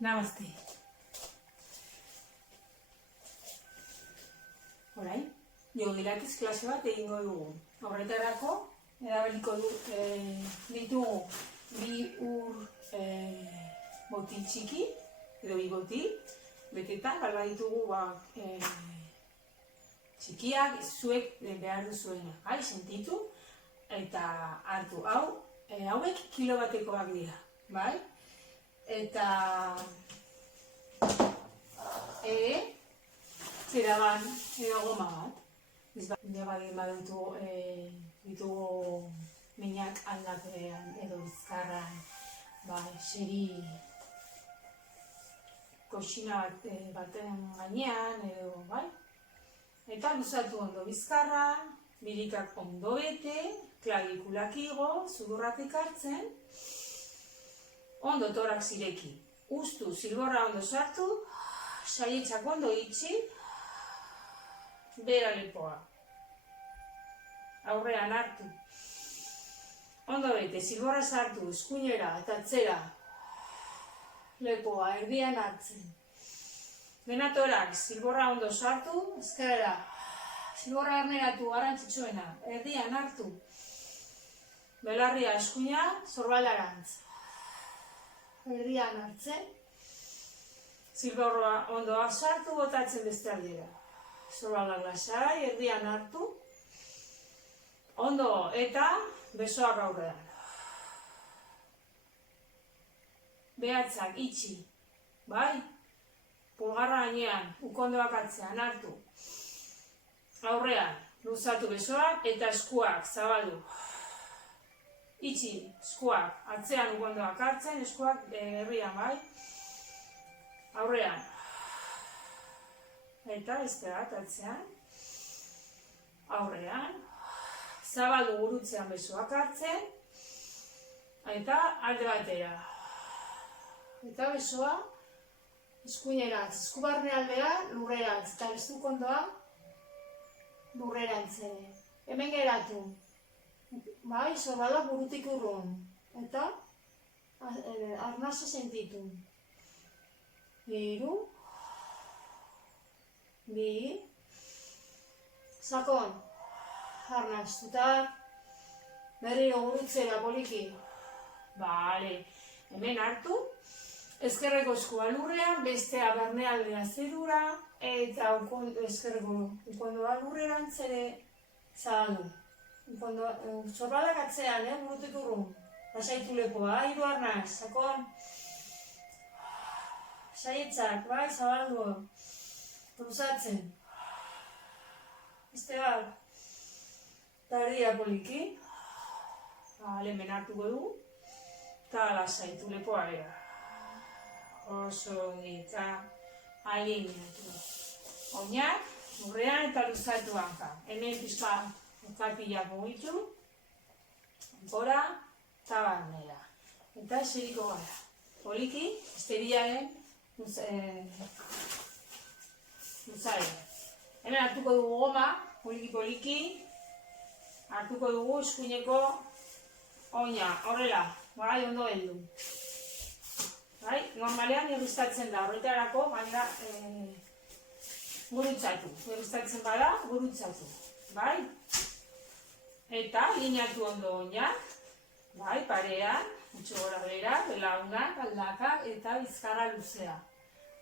Namaste. Orain, yogilatis klase bat egingo dugu. Horretarako, erabiliko ditugu bi botil txiki, edo bi botil, betetan, galba ditugu txikiak, zuek behar duzuena. Sentitu eta hartu. Hauek kilo batekoak dira, bai? Eta zeraban edo goma bat. Bizbadin ditugu minak aldapean edo bizkarran, seri koxina baten gainean edo, bai? Eta luzatu ondo bizkarran, birikak ondo bete, klavikulak igo, sudurratik hartzen, ondo torak zireki. Ustu, zilborra ondo sartu, saietzak ondo itxi, bera lepoa. Aurrean hartu. Ondo bete, zilborra sartu, eskuinera eta atzera. Lepoa, erdian hartzen. Dena torak, zilborra ondo sartu, ezkerrera. Zilborra erneratu, garrantzitsuena, erdian hartu. Belarria eskuina, zorbaldarantz. Erdian hartzen, zilborra ondoa sartu, botatzen beste aldera. Zorbaldak lasai, erdian hartu, ondo eta besoak aurrean. Behatzak itxi, bai? Pulgarra gainean, ukondoak atzean hartu. Aurrean, luzatu besoak eta eskuak zabaldu. Itxi, eskuak, atzean ukondoak hartzen, eskuak herrian, bai? Aurrean. Eta beste bat, atzean. Aurrean. Zabaldu gurutzean besoak hartzen. Eta alde batera. Eta besoa, eskuinerantz, eskubarne aldea, lurrerantz. Eta beste ukondoa, lurrerantz ere. Hemen geratu. Bai, zorbalak burutik urrun. Eta arnasa sentitu. 3, 2, sakon. Arnastuta. Berriro gurutzera poliki. Bale. Hemen hartu. Ezkerreko eskua lurrean, bestea barnealdea zerura. Eta ezkerreko ukondoa lurrerantz ere zabaldu. Zorbalak atzean, burutik urrun. Lasaitu lepoa, hiru arnaz, sakon. Saietzak, bai, zabaldu. Luzatzen. Beste bat. Eta erdia poliki. Hemen hartuko dugu. Eta lasaitu lepoa bera. Oso eta alineatu. Oinak, lurrean eta luzatu hanka. Hemen pizka. Kapilak mugitu, gora eta barnera. Eta eseriko gara. Poliki, esteriaren luzaren. Hemen hartuko dugu goma, poliki. Hartuko dugu eskuineko oina, horrela, bai, ondo heldu. Bai, normalean irristatzen da, horretarako, baina gurutzatu. Irristatzen bada, gurutzatu. Bai? Eta lineatu ondo oinak, bai, parean, utxo gora bera, belaunak, aldakak eta bizkarra luzea.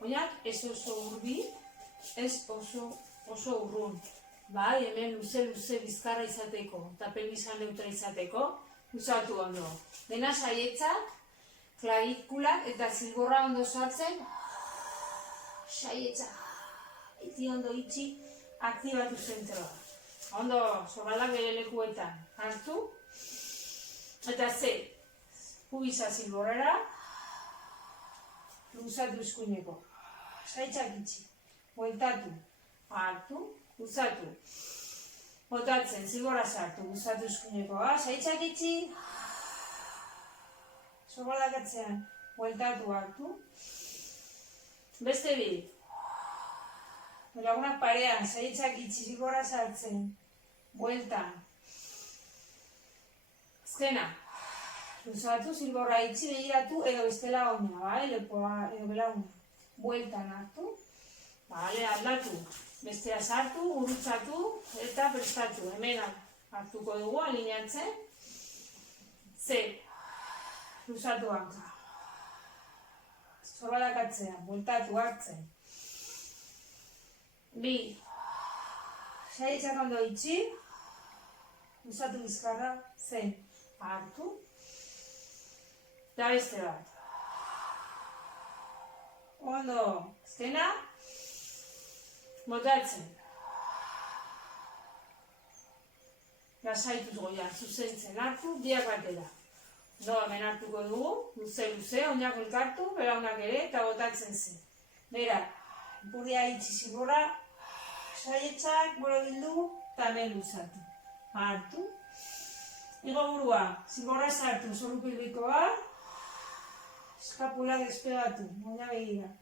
Oinak ez oso urbi, ez oso urrun. Bai, hemen luze bizkarra izateko, eta pelbisan neutra izateko, luzatu ondo. Dena saietzak, klavikulak eta zilborra ondo sartzen, saietzak, iti ondo itxi, aktibatu zentroa. Ondo, zorbaldak bere lekuetan hartu. Eta pubisa zilborrera. Luzatu eskuineko. Saitzak itxi. Bueltatu. Hartu. Luzatu. Botatzen, zilborra sartu. Luzatu eskuineko. Saitzak itxi. Zorbaldak atzean. Bueltatu hartu. Beste bi. Lagunak parean, saitzak itxi, zilborra sartzen. Buelta. Azkena. Luzatu, zilborra itxi begiratu, edo bestela oina, bai? Lepoa, edo belauna. Bueltan hartu. Bale, aldatu. Bestea sartu, gurutzatu, eta prestatu. Hemen hartuko dugu, alineatzen. Z. Luzatu hanka. Zorbalak atzean, bueltatu hartzen. Bi. Saitzak ondo itxi. Luzatu bizkarra, Z. Hartu. Da beste bat. Ondo, azkena. Botatzen. Lasaituz goian, zuzentzen hartu, biak batera. No, hemen hartuko dugu, luze, oinak elkartu, belaunak ere, eta botatzen zen. Bera, ipurdia itxi zilborra, saietzak, boro bildu, eta hemen luzatu. Hartu. Igo burua, zilborra sartu, zorupilbikoa, eskapula despegatu, oina begira.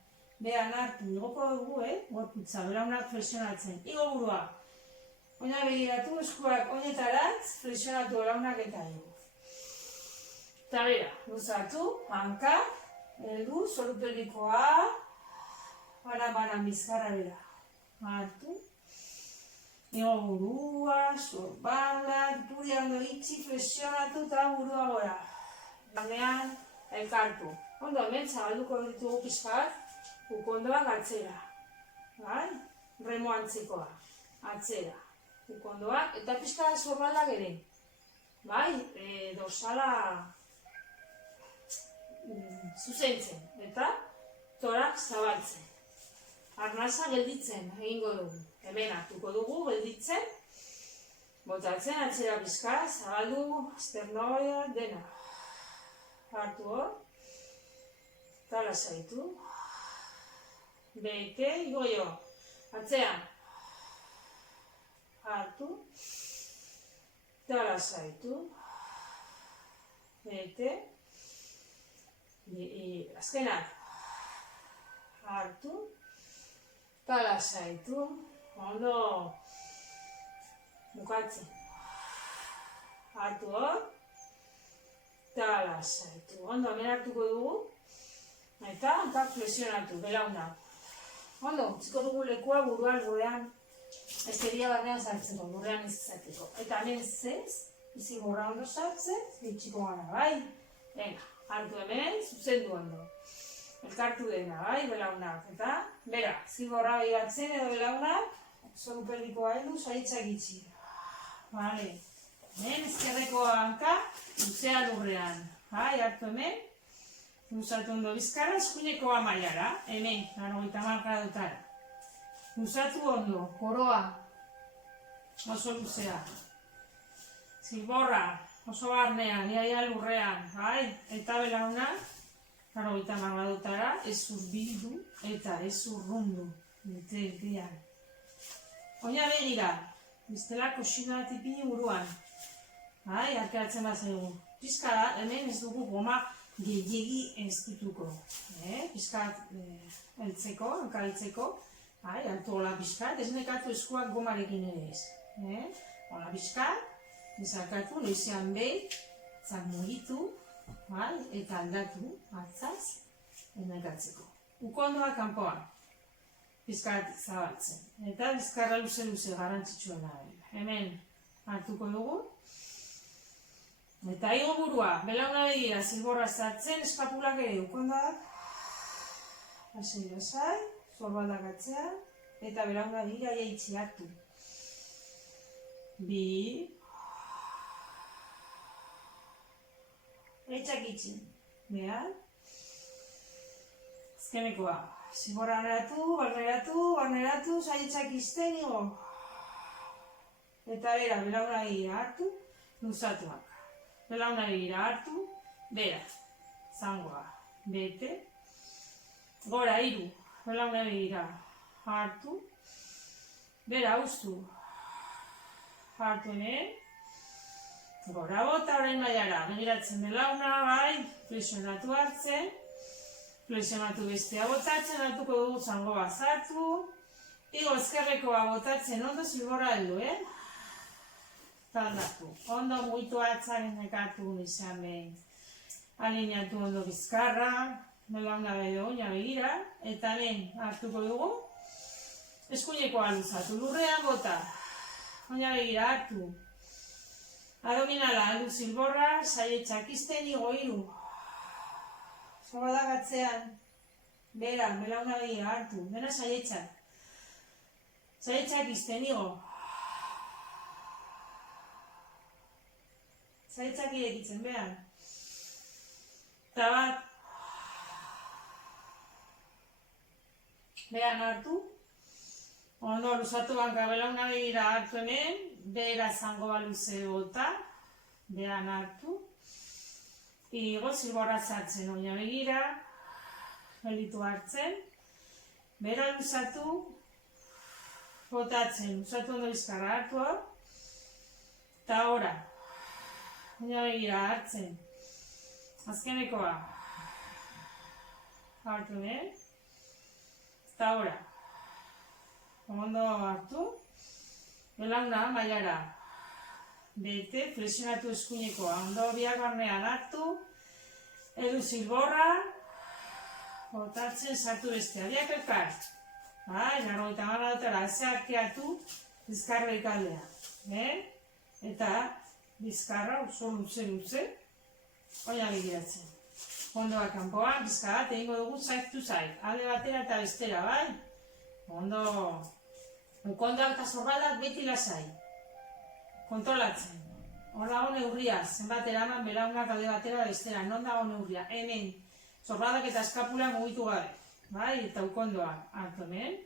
Behan hartu, igoko dugu, gorputza, belaunak flexionatzen. Igo burua, oina begiratu, eskuak oinetaratz, flexionatu belaunak eta igo. Eta bera, luzatu, hanka, heldu, zorupelikoa, banan bizkarra bera. Hartu, igo burua, zorbalak, ipurdia ondo itxi, flexionatu eta burua gora. Ganean, elkartu. Ondo, hemen zabalduko ditugu pixkat, ukondoak atzera. Bai? Remo antzikoa. Atzera. Ukondoak, eta pixkat zorbalak ere. Bai? Dorsala zuzentzen, eta torak zabaltzen. Arnasa gelditzen, egingo dugu. Hemen hartuko dugu, gelditzen. Botatzen, atzera bizka, zabaldu, esternoia, dena. Hartu hor. Eta lasaitu. Bete, igoio. Atzean. Hartu. Eta lasaitu. Bete. Azkenak. Hartu. Eta lasaitu. Ondo bukatzen. Hartu hor. Eta lasaitu. Ondo, hemen hartuko dugu. Eta hankak flexionatu, belauna. Ondo, utziko dugu lekua buruan gurean. Esteria barnean sartzeko, gurean izateko. Eta hemen zez, izi gorra ondo sartzen, ditxiko gara, bai? Venga, hartu hemen, zuzendu ondo. Elkartu dena, bai, belaunak. Eta, bera, zigorra behatzen edo belaunak, zorupelikoa heldu, saitzak itxi. Vale. Hemen, ezkerreko hanka, luzea lurrean. Bai, hartu hemen, luzatu ondo bizkarra, eskuinekoa mailara. Hemen, 90 gradutara. Luzatu ondo, koroa, oso luzea. Zilborra, oso barnean, iaia lurrean, bai, eta belaunak, 90 gradutara, ez urbildu eta ez urrundu. Erdian. Oina begira, bestela koxina tipi buruan. Bai, arkeratzen bat zaigu. Pizka da, hemen ez dugu goma gehiegi instituko. Pizkat eltzeko, hankaltzeko. Bai, altu hola pizkat, ez nekatu eskuak gomarekin ere ez. Hola pizkat, ezakatu, loizean behi, zak mugitu, bai, eta aldatu, hartzaz, enekatzeko. Ukondoa kanpoan, pizkat zabaltzen. Eta bizkarra luze garantzitsuena. Hemen hartuko dugu. Eta igo burua, belauna begira, zilborra sartzen, eskapulak ere ukondoak. Lasai, zorbaldak atzean, eta belauna begira jaitzi hartu. Bi. Eitzak itxin. Behar. Azkenekoa. Zilborra barneratu, saitzak izten igo. Eta bera, belauna begira hartu, luzatuak. Belauna begira hartu, bera, zangoa, bete, gora, iru, belauna begira hartu, bera, ustu, hartu hemen, gora bota, orain mailara, begiratzen belauna, bai, flexionatu hartzen, flexionatu bestea botatzen, hartuko dugu zangoa zartu, igo ezkerrekoa botatzen ondo zilborra heldu, Taldatu. Ondo mugitu atzaren nekatu izan behin. alineatu ondo bizkarra, belauna begoina begira, eta hemen hartuko dugu, eskuinekoa luzatu, lurrean bota, oina begira hartu, abdominala heldu zilborra, saihetzak ixten igo hiru, sobada gatzean, bera, belauna begira hartu, dena saihetzak, saihetzak ixten igo, saihetzak irekitzen behar, eta bat, behan hartu, ondo luzatu banka belauna begira hartu hemen, behera zango baluze bota, behan hartu, igo zilborra zartzen oina begira, gelditu hartzen, behera luzatu, botatzen, luzatu ondo bizkarra hartu hor, eta ora, oina begira hartzen, azkenekoa, hartu hemen, eta ora, ondo hartu, belauna mailara, bete, flexionatu eskuinekoa, ondo biak barnean hartu, edu zilborra, botatzen sartu bestea, biak elkar, eta gara dutela, zeharkeatu bizkarra ikaldea, eta bizkarra oso luze, oina begiratzen. Ondoa kanpoan, bizka bat, egingo dugu side to side, alde batera eta bestera, bai? Ondo, ukondoak eta zorbaldak beti lasai, kontrolatzen. Hor dago neurria, zenbat eraman belaunak alde batera bestera, non dago neurria, hemen, zorbaldak eta eskapula mugitu gabe, bai? Eta ukondoa hartu hemen,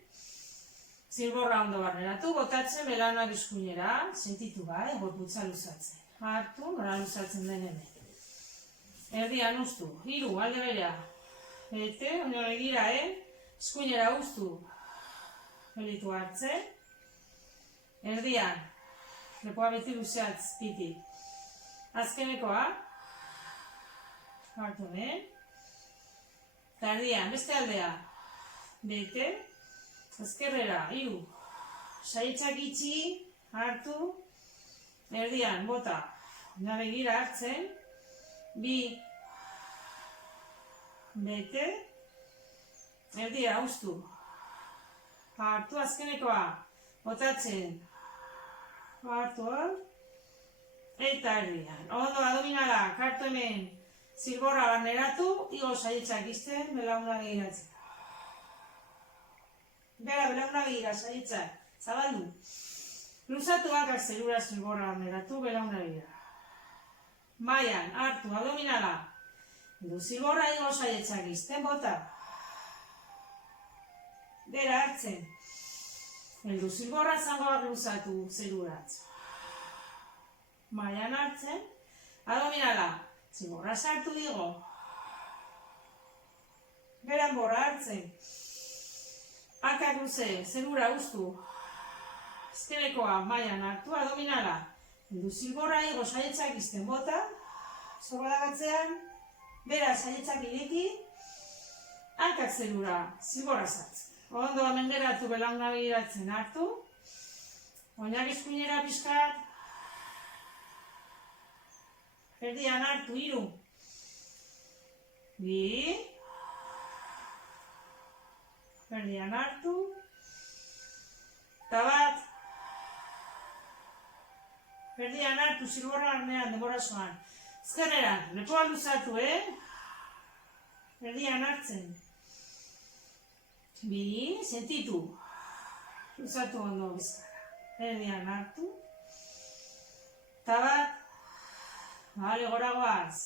zilborra ondo barneratu, botatzen belaunak eskuinera, sentitu bai, gorputza luzatzen. Hartu, nora luzatzen den hemen. Erdian ustu, hiru, alde berea, bete, oino begira, eskuinera ustu, gelditu hartzen, erdian, lepoa beti luzeatz, piti, azkenekoa, hartu hemen, eta erdian, beste aldea, bete, ezkerrera, hiru, saihetzak itxi, hartu, erdian, bota, oina begira hartzen, bi, bete, erdia, ustu, hartu azkenekoa, botatzen, hartu hor, eta erdian. Ondo abdominala, hartu hemen, zilborra barneratu, igo saihetzak ixten, belauna begiratzen. Bera, belauna begira, saihetzak, zabaldu. Luzatu bakar zelura zilborra barneratu, belauna begira. Maian, hartu, abdominala, edu zilborra igo saihetzak ixten, bota. Bera hartzen, edu zilborra zangoak luzatu zeluratz. Maian hartzen, abdominala, zilborra sartu digo. Beran borra hartzen, akak luze, zelura ustu. Azkenekoa, maian hartu, abdominala, edu zilborra igo saihetzak izten bota, zorbalakatzean, bera saihetzak ireki, hankak zelura, zilborra sartzen. Ondo hemen geratu belauna begiratzen hartu, oinak eskuinera pixkat, erdian hartu, hiru, bi, erdian hartu, eta bat, erdian hartu, zilborra arnean, denbora zoan. Ezkerreran, lepoa luzatu, erdian hartzen. Bi, sentitu. Luzatu ondo bizkara. Erdian hartu. Eta bat, bale, gora goaz.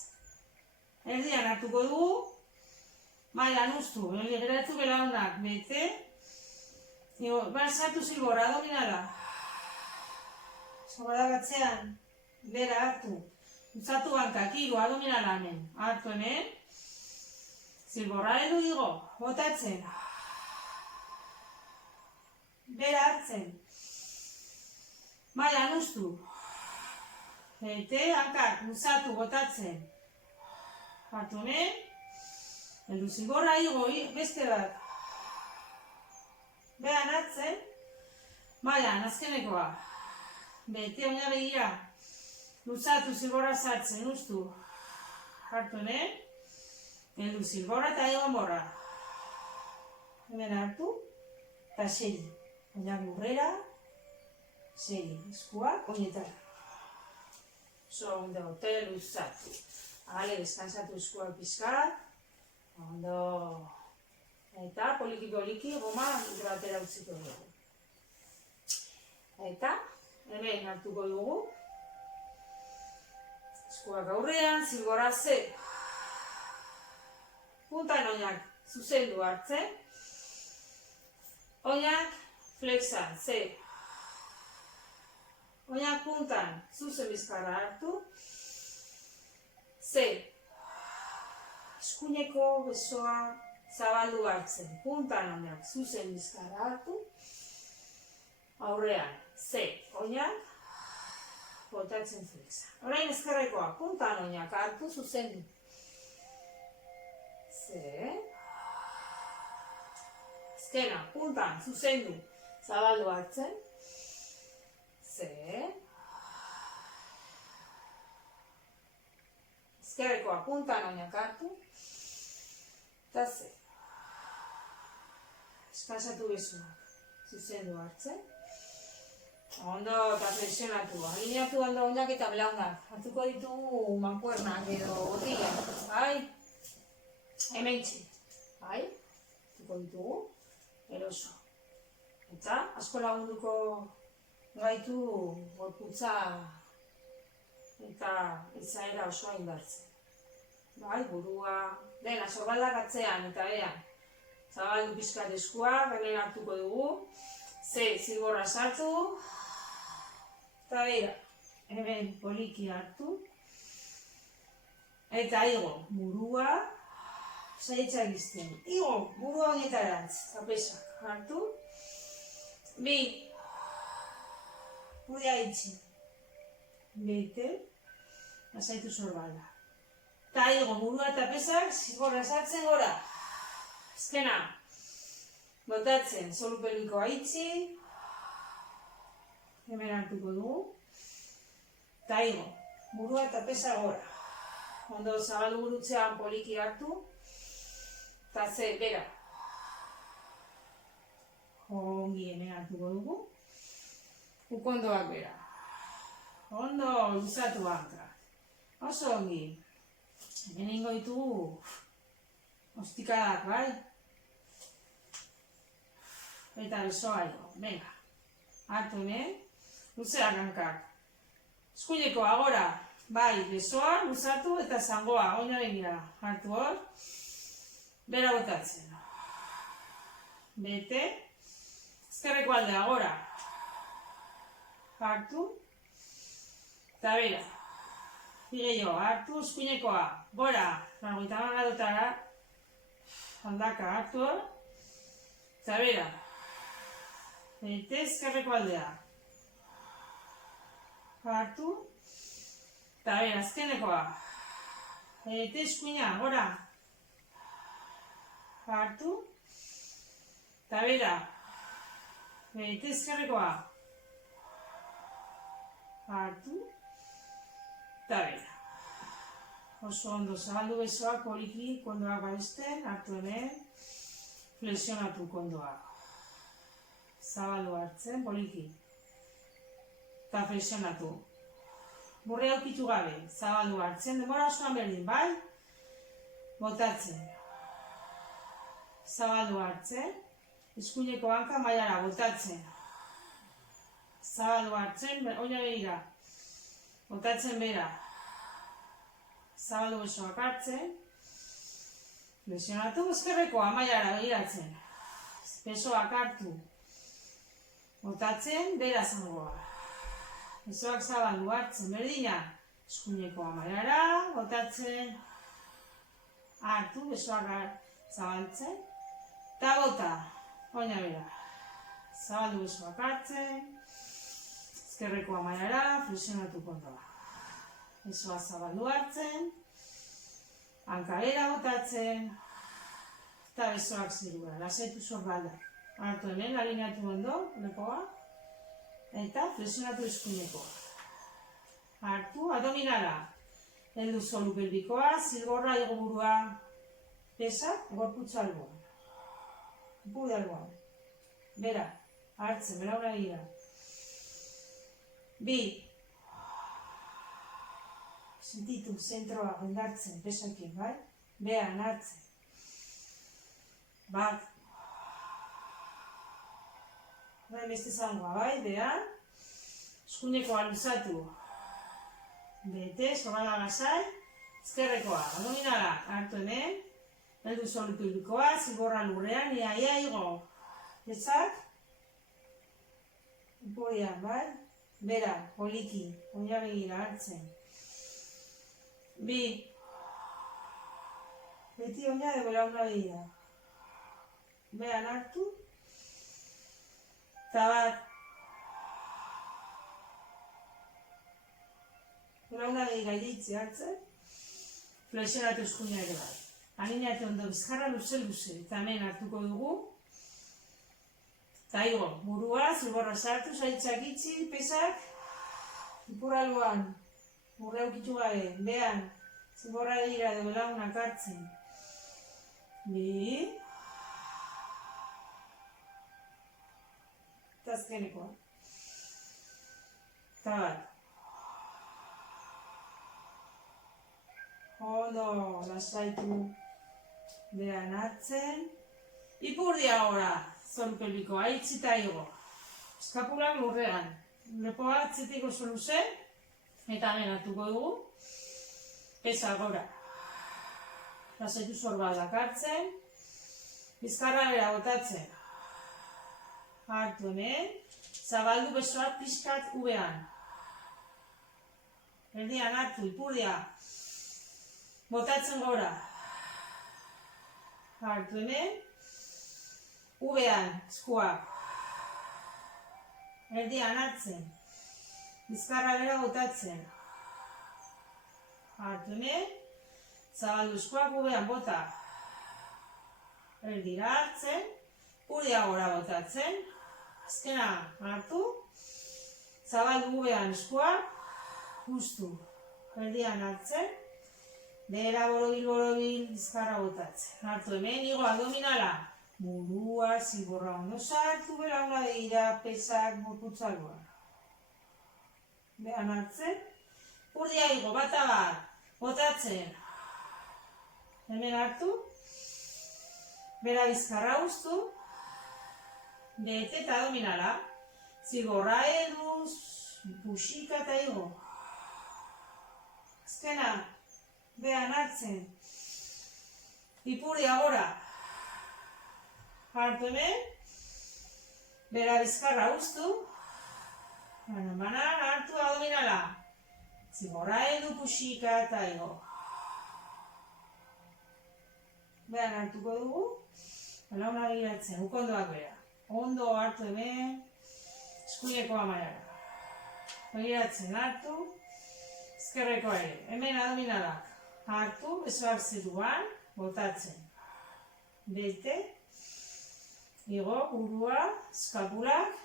Erdian hartuko dugu, mailan ustu, geratu belaunak, bete. Sartu zilborra, abdominala. Zorbalakatzean, bera hartu, luzatu hankak, hiru, abdominala hemen, hartu hemen, zilborra edu digo, botatzen, bera hartzen, mailan ustu, bete, hankak, luzatu, botatzen, hartu hemen, edu zilborra igo, beste bat, beran hartzen, mailan, azkenekoa, bete, oina begira, luzatu zilborra sartzen, ustu, Hartu hemen, heldu zilborra eta egon borra. Hemen hartu, eta segi. Oinak lurrera, segi. Eskuak, oinetara. Oso ondo, luzatu. Hale, deskansatu eskuak pizkat. Ondo. Eta poliki-poliki goma batera utziko dugu. Eta, hemen hartuko dugu. Eskuak aurrean, zilborra ze. Puntan oinak zuzendu hartzen. Oinak flexan, ze. Oinak puntan zuzen bizkarra hartu. Ze. Eskuineko besoa zabaldu hartzen. Puntan oinak zuzen bizkarra hartu. Aurrean, ze. Oinak botatzen flexa. Orain ezkerrekoa, puntan oinak hartu zuzendu. Ze. Ezkena, puntan zuzendu. Zabaldu hartzen. Ze. Ezkerrekoa, puntan oinak hartu. Eta ze. Eskansatu besoak. Zuzendu hartzen. Ondo eta flexionatu. Alineatu ondo oinak eta belaunak. Hartuko ditugu mankuernak edo botilak. Bai? Hementxe. Bai? Hartuko ditugu. Eroso. Eta asko lagunduko gaitu gorputza eta izaera osoa indartzen. Bai, burua, dena, sorbaldak atzean eta berean. Zabaldu pizkat eskuak, hemen hartuko dugu. Ze, zilborra sartu. Eta bera, hemen poliki hartu. Eta igo, burua. Saitzak izten. Igo, burua honetarantz. Zapesak hartu. Bi. Pudea itxi. Beite. Lasaitu sorbalda. Eta igo, burua eta pesak, zilborra sartzen gora. Ezkena. Botatzen, solupelikoa itxi. Hemen hartuko dugu. Eta igo, burua eta pesa gora. Ondo zabaldu burutzean poliki hartu. Eta ze, bera. Ongi hemen hartuko dugu. Ukondoak bera. Ondo luzatu hankak. Oso ongi. Hemen ingo ditugu. Ostikadak, bai? Eta besoa igo. Venga. Hartu hemen. Luzeak hankak. Eskuineko agora. Bai, besoa, luzatu eta zangoa. Oinaren gira. Hartu hor. Bera botatzen. Bete. Ezkerreko aldea, gora. Hartu. Eta bera. Bigeio, hartu, eskuinekoa. Gora. 90 gradotara. Aldaka, hartu hor. Eta bera. Bete, ezkerreko aldea. Hartu. Eta bera, azkenekoa. Bete, eskuina, gora. Hartu. Eta bera. Bete, ezkerrekoa. Hartu. Eta bera. Oso ondo zabaldu besoak poliki kondoak babesten. Hartu hemen. Flexionatu kondoak. Zabaldu hartzen, poliki. Eta flexionatu. Burre aurkitu gabe. Zabaldu hartzen. Demora osoan berdin, bai? Botatzen. Zabaldu hartzen. Eskuineko hanka mailara botatzen. Zabaldu hartzen, oina begira. Botatzen bera. Zabaldu besoak hartzen. Flexionatu, ezkerrekoa mailara begiratzen. Besoak hartu. Botatzen, bera zangoa. Besoak zabaldu hartzen, berdina. Eskuinekoa mailara, botatzen. Hartu, besoak zabaltzen. Eta bota, oina bera. Zabaldu besoak hartzen. Ezkerrekoa mailara, flexionatu kondoa. Besoa zabaldu hartzen. Hankalera botatzen. Eta besoak zerura, lasaitu sorbalda. Hartu hemen, alineatu ondo, lepoa. Eta flexionatu eskuinekoa. Hartu, abdominala. heldu zolu pelbikoa, zilborra igo burua, pesak, gorputza alboan. Ipurdi alboan. Bera, hartzen, belauna begira. 2. Sentitu, zentroa, ondartzen, pesakin, bai? Behan, hartzen. 1. Bai, beste zangoa, bai? Behan. Eskuinekoa luzatu. Bete, sobala gasai. Ezkerrekoa, abdominala, hartu hemen. Heldu zolu pelbikoa, zilborra lurrean, ia igo. Pesak. Ipurdian, bai? Bera, poliki, oina begira, hartzen. 2. Beti oina de belauna begira. Behan hartu. Eta 1. Belauna begira jeitzi hartzen. Flexionatu eskuina ere bai. Alineatu ondo bizkarra luze. Eta hemen hartuko dugu. Eta igo, burua, zilborra sartu, saitzak itxi, pesak. Ipur alboan. Burra eukitu gabe, behan. Zilborra begira edo belaunak hartzen. 2. Eta azkenekoa. Eta 1. Ondo, lasaitu. Behan hartzen. Ipurdia gora. Zolu pelbikoa, itxita igo. Eskapulak lurrean. Lepoa atzetiko zolu zen. Eta genatuko dugu. Pesa gora. Lasaitu zorbaldak hartzen. Bizkarra bera botatzen. Hartu hemen. Zabaldu besoak pixkat ubean. Erdian hartu, ipurdia. Botatzen gora. Hartu hemen. Ubean, eskuak. Erdian hartzen. Bizkarra bera botatzen. Hartu hemen. Zabaldu eskuak ubean bota. Erdira hartzen. Ipurdia gora botatzen. Azkena hartu. Zabaldu ubean eskuak. Justu. Erdian hartzen. Behera borobil, bizkarra botatzen. Hartu hemen, igo abdominala. Burua, zilborra ondo sartu, belauna begira, pesak, gorputzalua. Behan hartzen. Ipurdia igo, bata bat. Botatzen. Hemen hartu. Bera bizkarra ustu. Bete eta abdominala. Zilborra eduz, puxika eta igo. Azkena. Behan hartzen. Ipurdia gora. Hartu hemen. Bera bizkarra ustu. Banan, hartu abdominala. Zilborra edu puxika eta igo. Behan hartuko dugu. Belauna begiratzen, ukondoak bera. Ondo hartu hemen. Eskuineko amaiara. Begiratzen hartu. Ezkerreko ere. Hemen abdominalak. Hartu, besoak zeruan, botatzen. Bete. Igo, burua, eskapulak,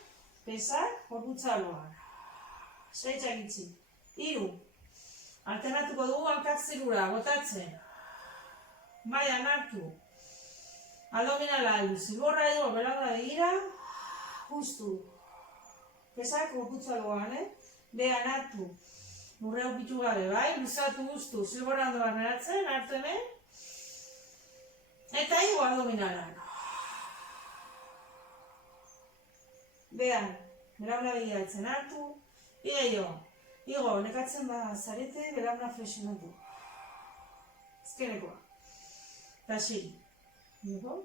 pesak, gorputzalboan. Saitzak itxi. 3. Alternatuko dugu hankak zerura, botatzen. Maian hartu. Abdominala aldu, zilborra edo, belauna begira. Justu. Pesak, gorputzalboan, Behan hartu. Murreu pitu gabe, bai? Luzatu guztu, zilborra ondo barneratzen, hartu hemen. Eta igo abdominalan. Behan, belauna begiratzen hartu. Igo, nekatzen zarete, belauna flexionatu. Ezkenekoa. Eta siri. Igo.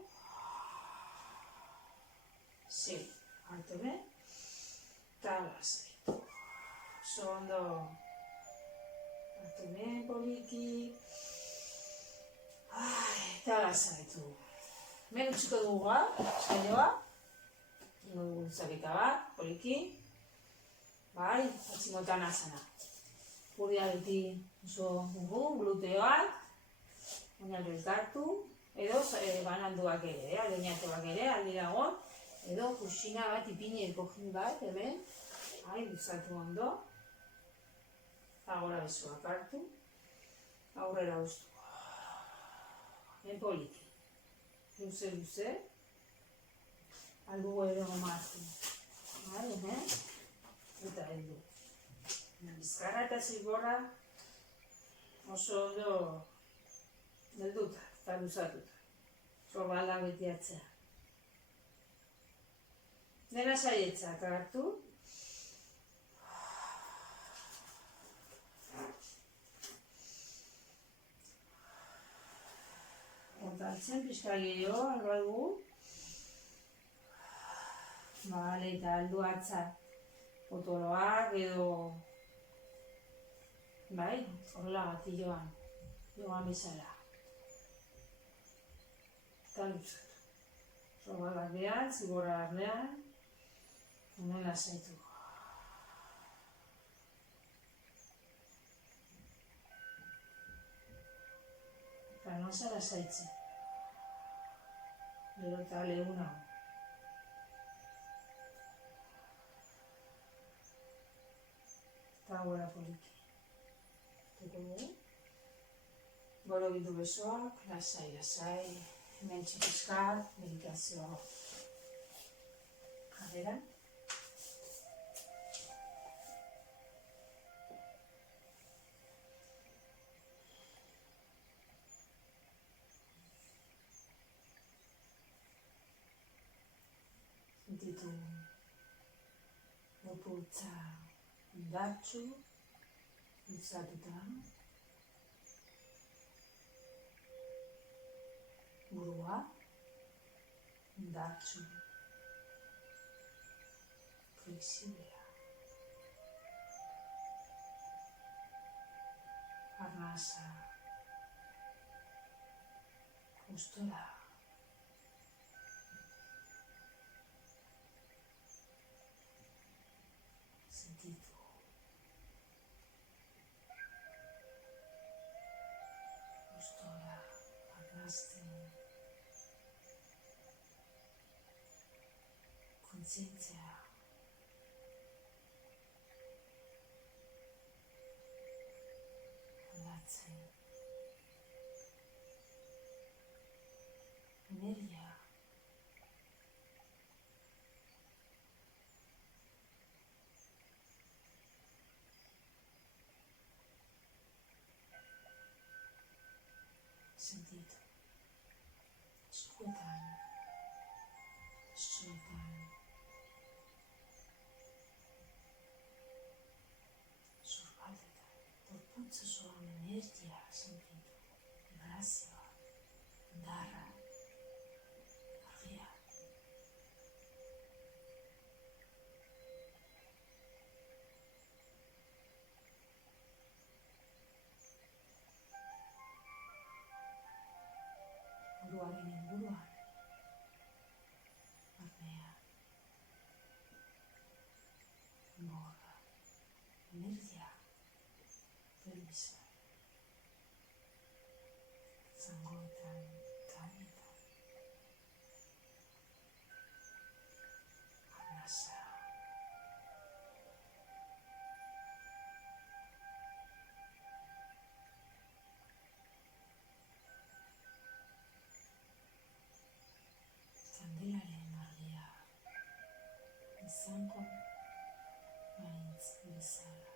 Siri. Hartu hemen. Eta lasai. Oso ondo. Hartu hemen, poliki. Eta lasaitu. Hemen utziko dugu saioa. Ingo dugu zaketa bat, poliki. Bai, atzimotan asana. Purdia beti oso dugu, gluteoak. Oinarri ez dartu. Edo bananduak ere, alineatuak ere, aldi dago. Edo kusina bat, ipinien kojin bat, hemen. Luzatu ondo. Agora besoak hartu. aurrera uztu. Poliki. Luze. Aldugu ere gomaztu. Eta heldu. Bizkarra eta zigorra oso ondo helduta eta luzatuta. Sorbaldak beti atzea. Dena saietzak hartu. Kontatzen, pixka gehiago, alba dugu. Bale, eta aldu hartza potoloak edo... Bai, horrela gatilloan, joan bezala. Eta luzatu. Sorbalak behan, zigorra arnean, hemen lasaitu. Eta noza lasaitzen. Gero eta lehun hau. Eta gora poliki. Tuko dugu. Goro bidu besoak, lasai. Hemen txipizkat, meditazio. Jarrera. Sentitu gorputza indartsu, luzatuta. Burua indartsu, flexiblea. Arnasa, gustora. Sentitu. Gustora, arnasten. Kontzientzia. Aldatzen. Energia. Sentitu. Eskuetan. Esoetan. Gorputz osoan energia sentitu, vibrazioa, indarra, argia. Buruaren inguruan, barnea, morra, energia. Permisa. Zangoetan, kanetan. Arnasa. Kandelaren argia. Izango maintz bezala.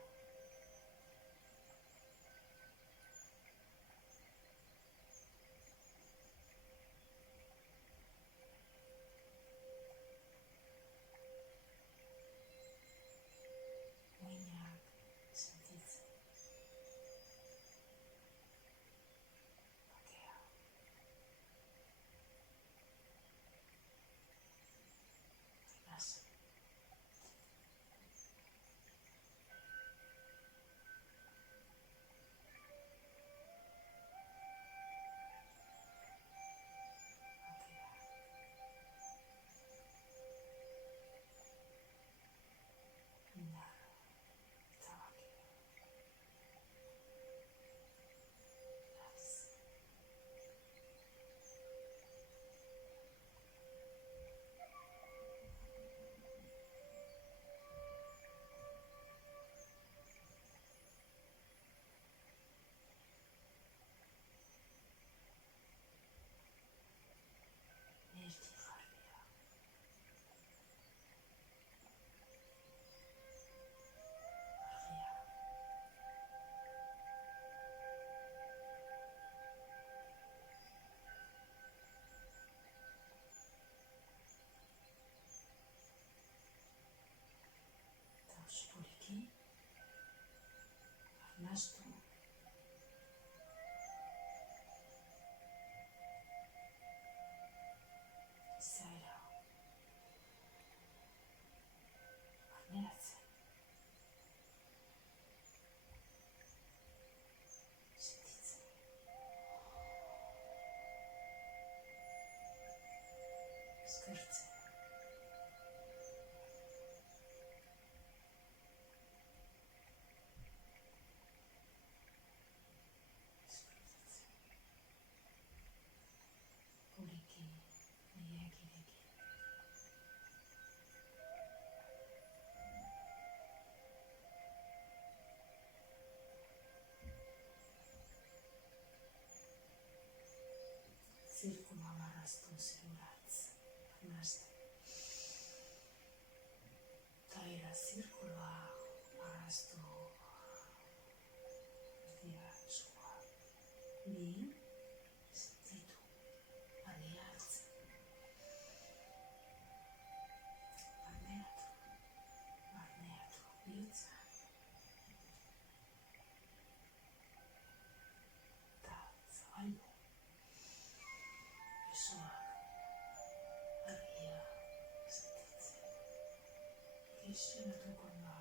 Ahaztu zeuratz. Arnazte. Taira zirkuloa. Ahaztu. Dira esua. Bi. Sentitu. Baliatzen. Barneatu. Barneatu. Bihotza. Eta zabaldu. Besoak argia sentitzen. Izenatuko da